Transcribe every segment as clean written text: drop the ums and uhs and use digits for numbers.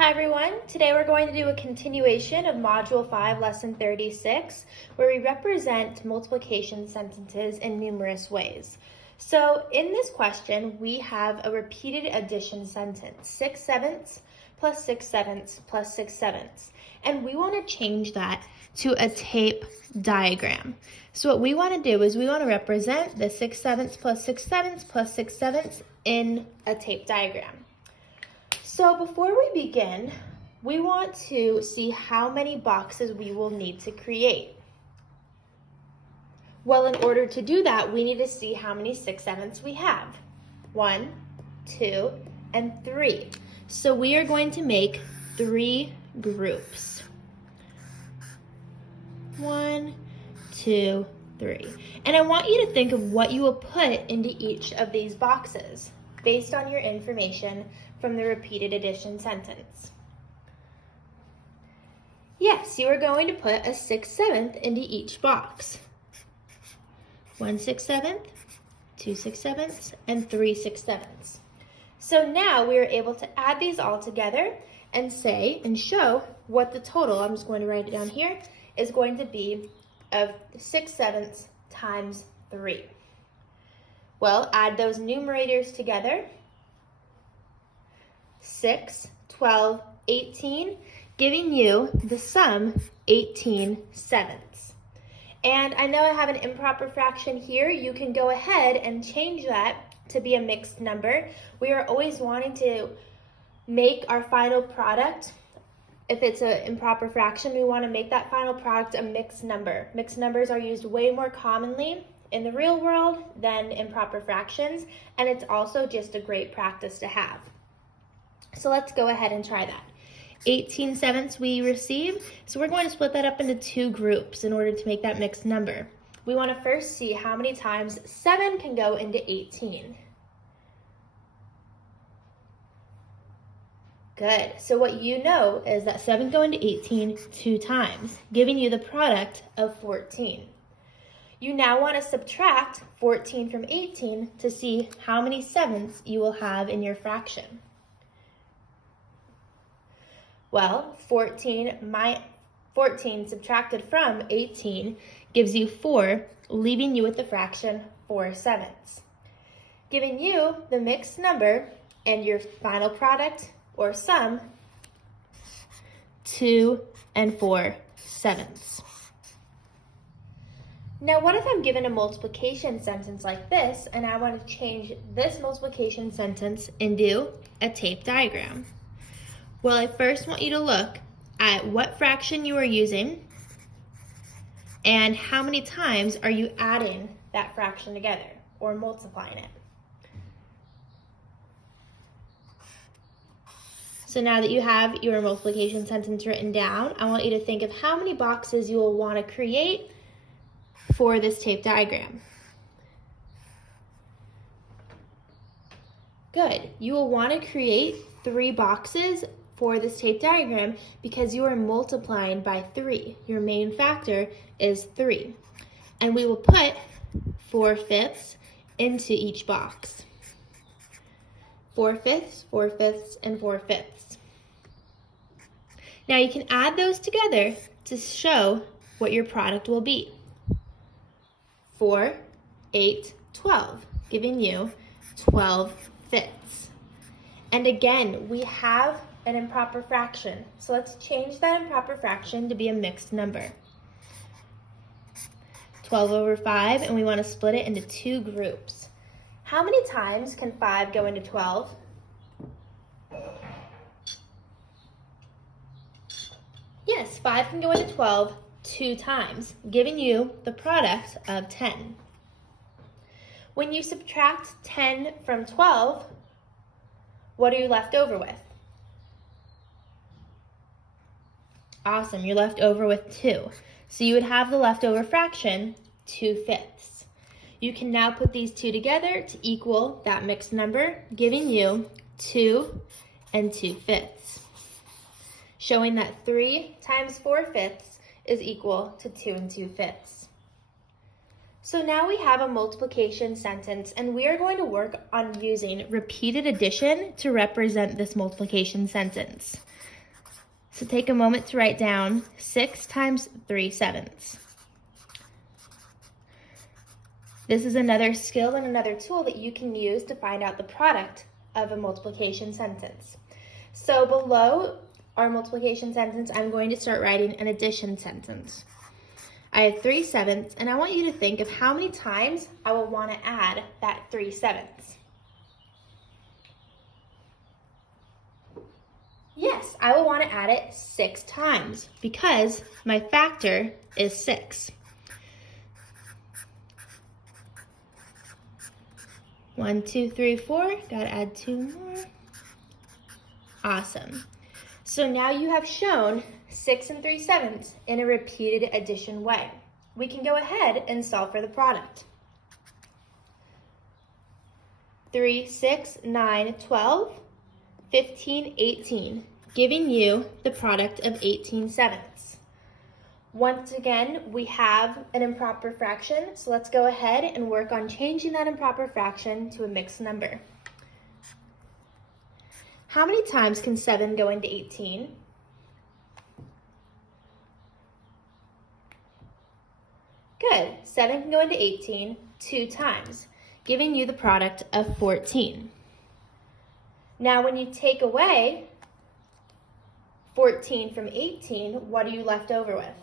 Hi everyone, today we're going to do a continuation of Module 5, Lesson 36, where we represent multiplication sentences in numerous ways. So in this question, we have a repeated addition sentence, 6/7 plus 6/7 plus 6/7, and we want to change that to a tape diagram. So what we want to do is we want to represent the 6/7 plus 6/7 plus 6/7 in a tape diagram. So before we begin, we want to see how many boxes we will need to create. Well, in order to do that, we need to see how many 6/7 we have. 1, 2, and 3. So we are going to make 3 groups. 1, 2, 3. And I want you to think of what you will put into each of these boxes based on your information from the repeated addition sentence. Yes, you are going to put a 6/7 into each box. 1 6/7, 2 6/7, and 3 6/7. So now we are able to add these all together and say and show what the total, I'm just going to write it down here, is going to be of 6/7 times 3. Well, add those numerators together. 6, 12, 18, giving you the sum 18/7. And I know I have an improper fraction here. You can go ahead and change that to be a mixed number. We are always wanting to make our final product. If it's an improper fraction, we want to make that final product a mixed number. Mixed numbers are used way more commonly in the real world than improper fractions, and it's also just a great practice to have. So let's go ahead and try that. 18/7 we receive, so we're going to split that up into 2 groups in order to make that mixed number. We want to first see how many times 7 can go into 18. Good, so what you know is that 7 go into 18 2 times, giving you the product of 14. You now want to subtract 14 from 18 to see how many 7s you will have in your fraction. Well, 14 subtracted from 18 gives you 4, leaving you with the fraction 4/7, giving you the mixed number and your final product or sum 2 and 4/7. Now, what if I'm given a multiplication sentence like this and I want to change this multiplication sentence into a tape diagram? Well, I first want you to look at what fraction you are using and how many times are you adding that fraction together or multiplying it. So now that you have your multiplication sentence written down, I want you to think of how many boxes you will want to create for this tape diagram. Good. You will want to create 3 boxes for this tape diagram because you are multiplying by 3. Your main factor is 3. And we will put 4/5 into each box. 4/5, 4/5, and 4/5. Now you can add those together to show what your product will be. 4, 8, 12, giving you 12/5. And again, we have an improper fraction. So let's change that improper fraction to be a mixed number. 12/5, and we want to split it into 2 groups. How many times can 5 go into 12? Yes, 5 can go into 12 2 times, giving you the product of 10. When you subtract 10 from 12, what are you left over with? Awesome, you're left over with 2. So you would have the leftover fraction 2/5. You can now put these 2 together to equal that mixed number, giving you 2 and 2/5, showing that 3 times 4/5 is equal to 2 and 2/5. So now we have a multiplication sentence, and we are going to work on using repeated addition to represent this multiplication sentence. So take a moment to write down 6 times 3/7. This is another skill and another tool that you can use to find out the product of a multiplication sentence. So below our multiplication sentence, I'm going to start writing an addition sentence. I have 3/7, and I want you to think of how many times I will want to add that 3/7. Yes, I will want to add it 6 times because my factor is 6. 1, 2, 3, 4. Gotta add 2 more. Awesome. So now you have shown 6 and 3/7 in a repeated addition way. We can go ahead and solve for the product. 3, 6, 9, 12, 15, 18, giving you the product of 18/7. Once again, we have an improper fraction, so let's go ahead and work on changing that improper fraction to a mixed number. How many times can 7 go into 18? Good. 7 can go into 18 2 times, giving you the product of 14. Now, when you take away 14 from 18, what are you left over with?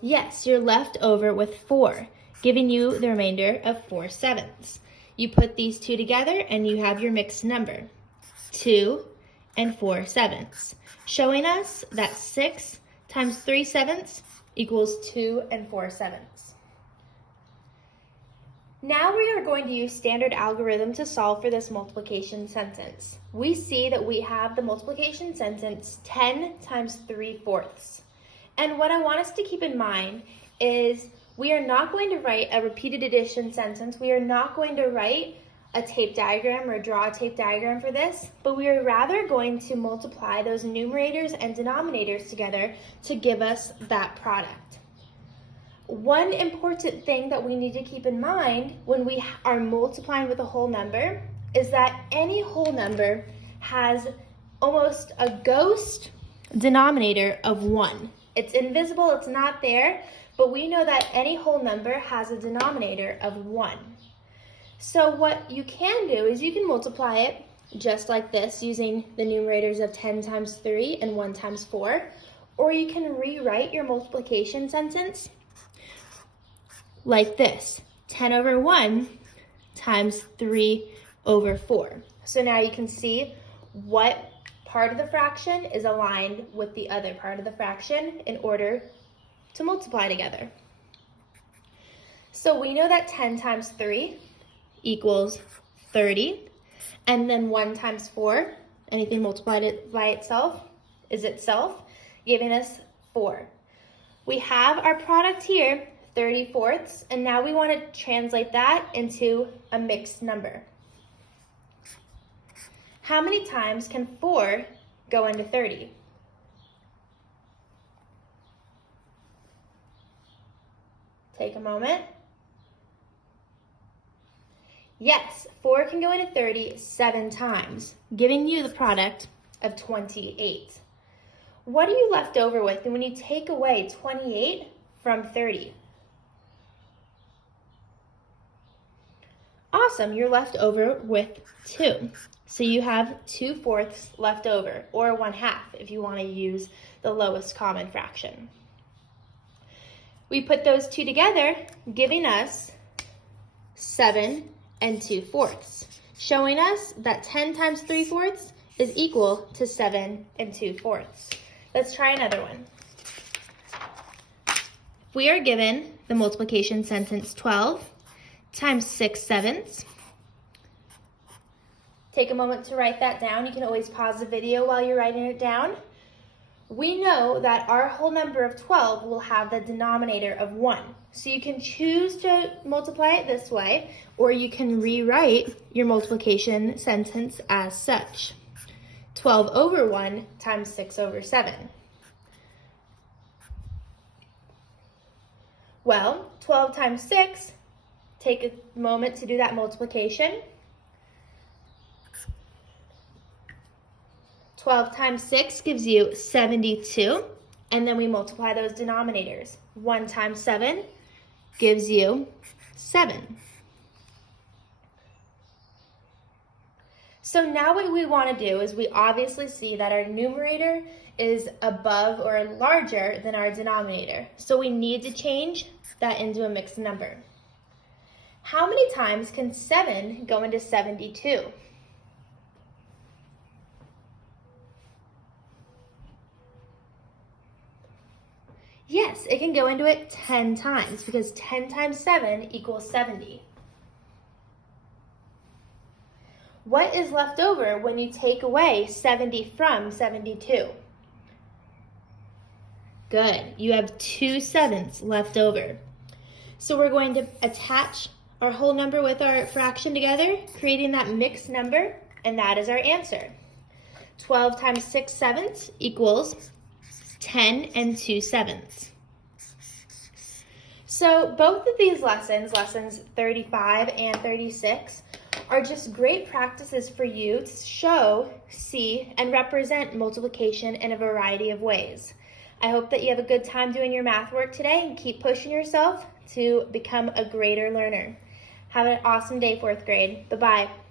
Yes, you're left over with 4, giving you the remainder of 4/7. You put these two together and you have your mixed number, 2 and 4/7, showing us that 6 times 3/7 equals 2 and 4/7. Now we are going to use standard algorithm to solve for this multiplication sentence. We see that we have the multiplication sentence 10 times 3/4. And what I want us to keep in mind is we are not going to write a repeated addition sentence. We are not going to write a tape diagram or draw a tape diagram for this, but we are rather going to multiply those numerators and denominators together to give us that product. One important thing that we need to keep in mind when we are multiplying with a whole number is that any whole number has almost a ghost denominator of 1. It's invisible, it's not there, but we know that any whole number has a denominator of 1. So what you can do is you can multiply it just like this using the numerators of 10 times 3 and 1 times 4, or you can rewrite your multiplication sentence like this, 10 over 1 times 3 over 4. So now you can see what part of the fraction is aligned with the other part of the fraction in order to multiply together. So we know that 10 times 3 equals 30, and then 1 times 4, anything multiplied by itself is itself, giving us 4. We have our product here, 30/4, and now we want to translate that into a mixed number. How many times can 4 go into 30? Take a moment. Yes, 4 can go into 30 7 times, giving you the product of 28. What are you left over with when you take away 28 from 30? Awesome, you're left over with 2. So you have 2/4 left over, or 1/2 if you want to use the lowest common fraction. We put those two together, giving us 7 and 2/4, showing us that 10 times 3/4 is equal to 7 and 2/4. Let's try another one. If we are given the multiplication sentence 12 times 6/7, take a moment to write that down. You can always pause the video while you're writing it down. We know that our whole number of 12 will have the denominator of 1. So you can choose to multiply it this way, or you can rewrite your multiplication sentence as such. 12 over 1 times 6 over 7. Well, 12 times 6, take a moment to do that multiplication. 12 times 6 gives you 72. And then we multiply those denominators. 1 times 7 gives you 7. So now what we want to do is we obviously see that our numerator is above or larger than our denominator. So we need to change that into a mixed number. How many times can 7 go into 72? Yes, it can go into it 10 times because 10 times 7 equals 70. What is left over when you take away 70 from 72? Good, you have 2 sevenths left over. So we're going to attach our whole number with our fraction together, creating that mixed number, and that is our answer. 12 times 6 sevenths equals 10 and 2 sevenths. So both of these lessons, lessons 35 and 36, are just great practices for you to show, see, and represent multiplication in a variety of ways. I hope that you have a good time doing your math work today and keep pushing yourself to become a greater learner. Have an awesome day, 4th grade. Bye-bye.